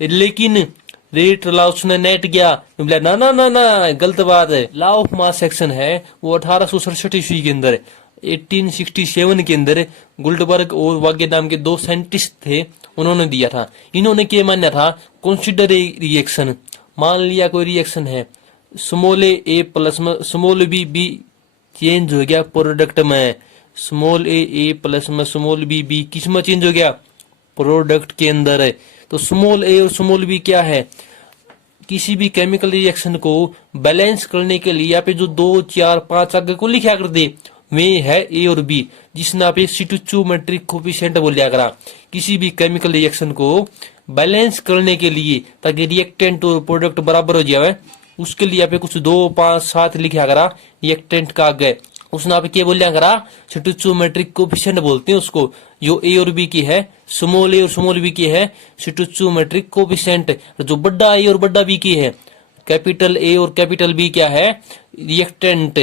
लेकिन रेट ला उसने नेट गया, बोला ना ना ना ना गलत बात है। लॉ ऑफ मास एक्शन है वो 1867 ईस्वी के अंदर 1867 के अंदर गुल्डबर्ग और वागे नाम के दो साइंटिस्ट थे, उन्होंने दिया था। इन्होंने क्या माना था, कंसिडर ए रिएक्शन, मान लिया कोई रिएक्शन है, स्मॉल ए प्लस में स्मॉल बी चेंज हो गया प्रोडक्ट में, स्मॉल ए प्लस में स्मॉल बी किस में चेंज हो गया, प्रोडक्ट के अंदर है। तो स्मॉल ए और स्मॉल बी क्या है, किसी भी केमिकल रिएक्शन को बैलेंस करने के लिए यहाँ पे जो 2 4 5 आगे को लिखा कर दे वे है ए और बी, जिसने आप स्टोइचियोमेट्रिक कोफिशिएंट बोलिया करा। किसी भी केमिकल रिएक्शन को बैलेंस करने के लिए ताकि रिएक्टेंट और प्रोडक्ट बराबर हो जाए, उसके लिए यहाँ पे कुछ 2 5 7 लिखा करा रिएक्टेंट का आगे, उसने आप क्या बोलिया करा, स्टोइचियोमेट्रिक कोफिशिएंट बोलते हैं उसको। जो ए और बी की है, स्मॉल ए और स्मॉल बी की है स्टोइचियोमेट्रिक कोफिशिएंट। जो बड़ा ए और बड़ा बी की है, कैपिटल ए और कैपिटल बी क्या है, रिएक्टेंट।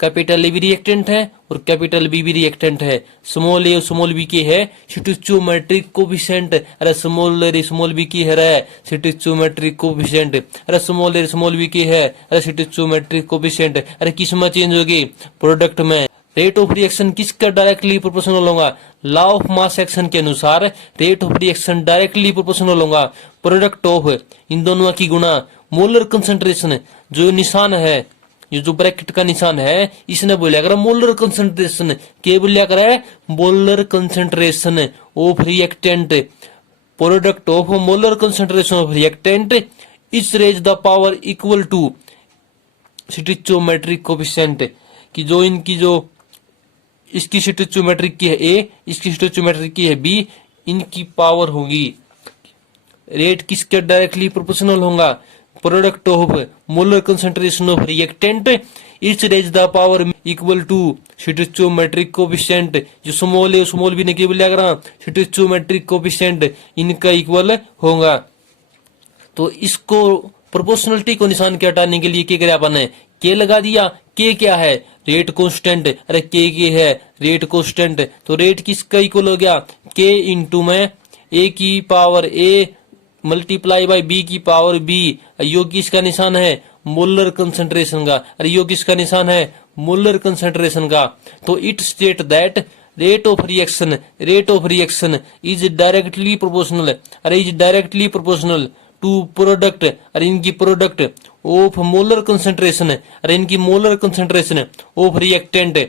कैपिटल ए भी रिएक्टेंट है और कैपिटल बी भी रिएक्टेंट है। स्मॉल ए और स्मॉल बी की है स्टोइचियोमेट्रिक कोफिशिएंट। अरे स्मॉल ए स्मॉल बी की है रे स्टोइचियोमेट्रिक कोफिशिएंट। अरे स्मॉल ए स्मॉल बी की है अरे स्टोइचियोमेट्रिक कोफिशिएंट। अरे किस में चेंज होगी, प्रोडक्ट में। रेट ऑफ रिएक्शन किसका डायरेक्टली प्रोपोर्शनल होगा, लॉ ऑफ मास एक्शन के अनुसार rate of reaction directly proportional होगा प्रोडक्ट ऑफ इन दोनों की गुणा मोलर कंसंट्रेशन। जो निशान है, ये जो ब्रैकेट का निशान है, इसने बोलिया कर मोलर कंसंट्रेशन, क्या बोलिया कर, molar concentration of reactant, product of molar concentration of reactant is raise the power equal to stoichiometric coefficient. कि जो इनकी जो इसकी स्टोइचियोमेट्रिक की है ए, इसकी स्टोइचियोमेट्रिक की है बी, इनकी पावर होगी। रेट किसके डायरेक्टली प्रोपोर्शनल होगा, product of molar concentration of reactant is raise the power equal to stoichiometric coefficient. जो स्मॉल ए स्मॉल बी ने क्या बोलिया करा, स्टोइचियोमेट्रिक कोफिशिएंट इनका इक्वल होगा। तो इसको प्रोपोर्शनलिटी को निशान के हटाने के लिए क्या करे अपन ने, के लगा दिया। के क्या है, रेट कांस्टेंट। अरे के है रेट कांस्टेंट, तो रेट किसका इक्वल हो गया, के इंटू में ए की power a multiply by b की पावर बी। यो किसका निशान है, मोलर कंसंट्रेशन का। अरे यो किसका निशान है, मोलर कंसंट्रेशन का। तो it state that rate of reaction is directly proportional. अरे is directly proportional to product, अरे इनकी प्रोडक्ट ऑफ मोलर कंसंट्रेशन, अरे इनकी molar concentration of reactant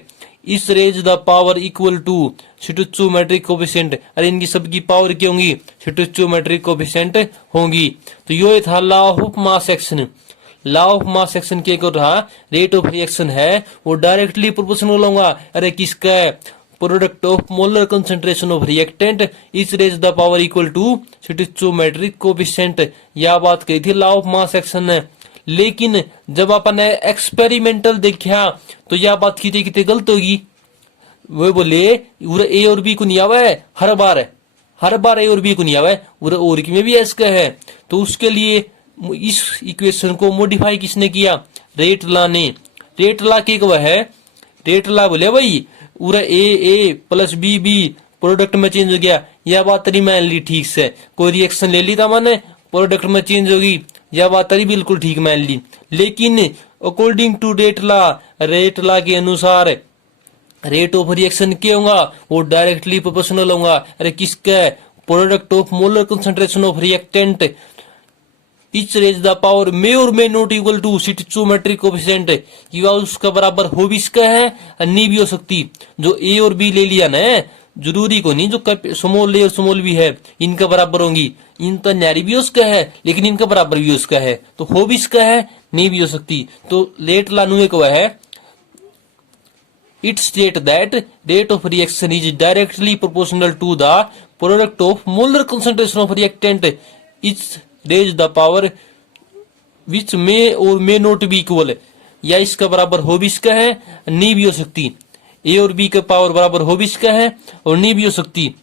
is raise the power equal to stoichiometric coefficient. अरे इनकी सबकी पावर क्या होंगी, स्टोइचियोमेट्रिक कोफिशिएंट होंगी। तो ये था law of mass action. Law of mass action के को रहा, रेट ऑफ रिएक्शन है वो डायरेक्टली प्रोपोर्शनल होगा। अरे किसका है, product of molar concentration of reactant is raise the power equal to stoichiometric coefficient. यह बात कही थी लॉ ऑफ मास एक्शन ने। लेकिन जब अपन ने एक्सपेरिमेंटल देखा तो यह बात कितने कितने गलत होगी। वो बोले ए और बी को नहीं आवा है, हर बार ए और बी को नहीं आवा है, और की में भी इसका है। तो उसके लिए इस इक्वेशन को मॉडिफाई किसने किया, रेट लॉ ने। रेट लॉ के क्या है, रेट लॉ बोले भाई उरा ए प्लस बी प्रोडक्ट में चेंज हो गया। यह बात तरी मान ली ठीक से, कोई रिएक्शन ले ली था मैंने, प्रोडक्ट में चेंज होगी, यह बात तरी बिल्कुल ठीक मान ली। लेकिन अकॉर्डिंग टू रेट लॉ के अनुसार रेट ऑफ रिएक्शन क्या होगा, वो डायरेक्टली प्रोपोर्शनल होगा। अरे किसका, product of molar concentration of reactant each raise the power may or may not equal to stoichiometric coefficient, कि वह उसका बराबर हो भी इसका है नहीं भी हो सकती। जो ए और बी ले लिया ना, जरूरी को नहीं जो स्मॉल ए और स्मॉल बी है इनका बराबर होंगी, इनका न्यारी भी उसका है लेकिन इनका बराबर भी उसका है, तो हो भी इसका है नहीं भी हो सकती। तो रेट लॉ नुए को है, it state that rate of reaction is directly proportional to the product of molar concentration of reactant is raise the power which may or may not be equal, या इसका बराबर हो भी इसका है नहीं भी हो सकती। ए और बी का पावर बराबर हो भी इसका है और नहीं भी हो सकती।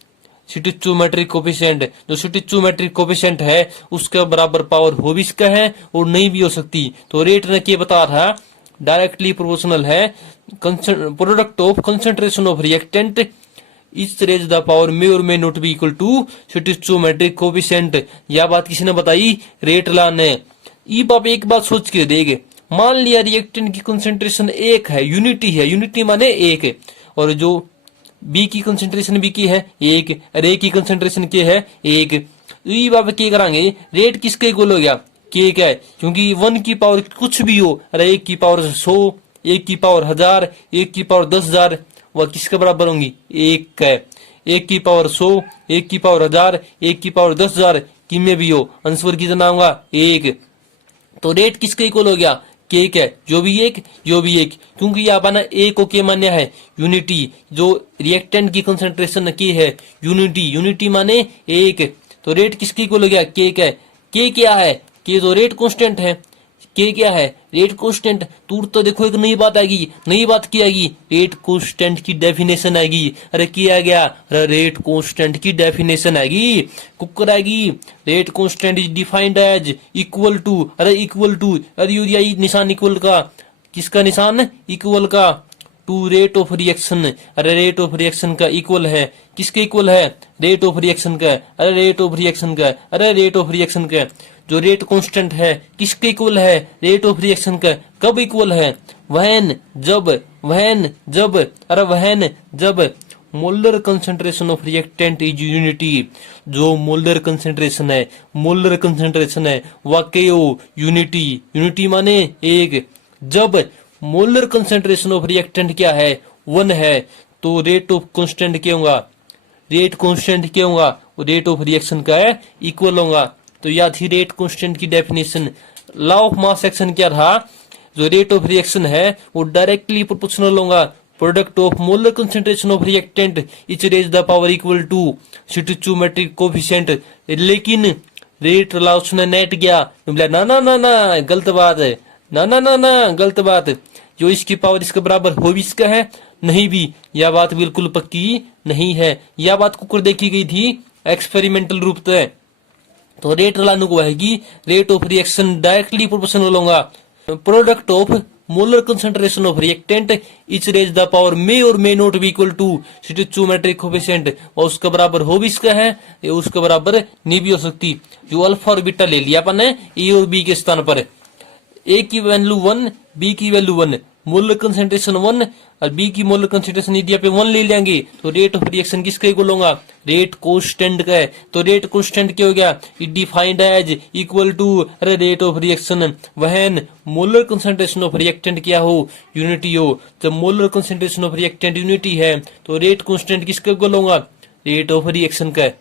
स्टोइचियोमेट्रिक कोफिशिएंट, जो स्टोइचियोमेट्रिक कोफिशिएंट है उसका बराबर पावर हो भी इसका है और नहीं भी हो सकती। तो रेट ने क्या बता रहा, डायरेक्टली प्रोपोर्शनल है product of concentration of reactant each raise the power may or may not be equal to stoichiometric coefficient. यह बात किसी ने बताई? रेट लॉ ने। अब आप एक बात सोच के देख, मान लिया रिएक्टेंट की कंसेंट्रेशन एक है, यूनिटी है, यूनिटी माने एक है, और जो बी की कंसेंट्रेशन बी की है एक, और ए की कंसेंट्रेशन के है एक। अब आप क्या करांगे, रेट किसके इक्वल हो गया? के का है, क्योंकि 1 की पावर कुछ भी हो, अरे 1 की पावर 100, 1 की पावर 1000, 1 की पावर 10,000, वह किसके बराबर होंगी? एक का है। 1 की पावर 100, 1 की पावर 1000, 1 की पावर 10,000 कि में भी हो, आंसर कितना होगा? एक। तो रेट किसके इक्वल हो गया? के है, जो भी एक, जो भी एक, क्योंकि यहाँ पर ना ए को के मान्य है यूनिटी, जो रिएक्टेंट की कंसेंट्रेशन के है यूनिटी, यूनिटी माने एक। तो रेट किसके इक्वल हो गया? के है। के क्या है? के तो रेट कांस्टेंट है। के क्या है? Rate constant. दूर तो देखो एक नई बात आएगी, नई बात क्या आएगी? रेट कांस्टेंट की डेफिनेशन आएगी। अरे क्या आ गया? अरे रेट कांस्टेंट की डेफिनेशन आएगी, कुकर आएगी। Rate constant is defined as equal to, अरे इक्वल टू, अरे यही निशान इक्वल का, किसका निशान? इक्वल का, टू रेट ऑफ रिएक्शन। अरे रेट ऑफ रिएक्शन का इक्वल है, किसके इक्वल है? रेट ऑफ रिएक्शन का। अरे रेट ऑफ रिएक्शन का, अरे रेट ऑफ रिएक्शन का। जो रेट कांस्टेंट है किसके इक्वल है? रेट ऑफ रिएक्शन का। कब इक्वल है? वहन जब, वहन जब, अरे वहन जब molar concentration of reactant is unity. जो मोलर कंसेंट्रेशन है, मोलर कंसेंट्रेशन है वाकई यूनिटी, यूनिटी माने एक। जब मोलर कंसेंट्रेशन ऑफ रिएक्टेंट क्या है? 1 है, तो रेट ऑफ कांस्टेंट क्या होगा? रेट कांस्टेंट क्या होगा? रेट ऑफ रिएक्शन का है इक्वल होगा। तो याद थी रेट कांस्टेंट की definition. Law of mass action क्या था? जो रेट ऑफ रिएक्शन है वो डायरेक्टली प्रोपोर्शनल होगा product of molar concentration of reactant each raise the power equal to stoichiometric coefficient. लेकिन रेट लॉ उसने नेट गया, बोला ना ना ना ना गलत बात है, ना ना ना ना गलत बात। जो इसकी पावर इसके बराबर हो भी इसका है, नहीं भी, यह बात बिल्कुल पक्की नहीं है। यह बात कुकर देखी गई थी एक्सपेरिमेंटल रूप से। तो रेट लाने को आएगी, rate of reaction directly proportional होगा product of molar concentration of reactant each raise the power may or may not be equal to stoichiometric coefficient, और उसके बराबर हो भी इसका है, या उसके बराबर नहीं भी हो सकती। जो अल्फा और बीटा ले लिया अपन ने ए और बी के स्थान पर, ए की वैल्यू 1, बी की वैल्यू 1, मोलर कंसेंट्रेशन 1 और बी की मोलर कंसेंट्रेशन यदि आप 1 ले लेंगे तो रेट ऑफ रिएक्शन किसका इक्वल होगा? रेट कांस्टेंट का है। तो रेट कांस्टेंट क्या हो गया? It defined as equal to, अरे rate of reaction when molar concentration of reactant क्या हो? यूनिटी हो। जब molar concentration of reactant unity है तो रेट कांस्टेंट किसका इक्वल होगा? रेट ऑफ रिएक्शन का है।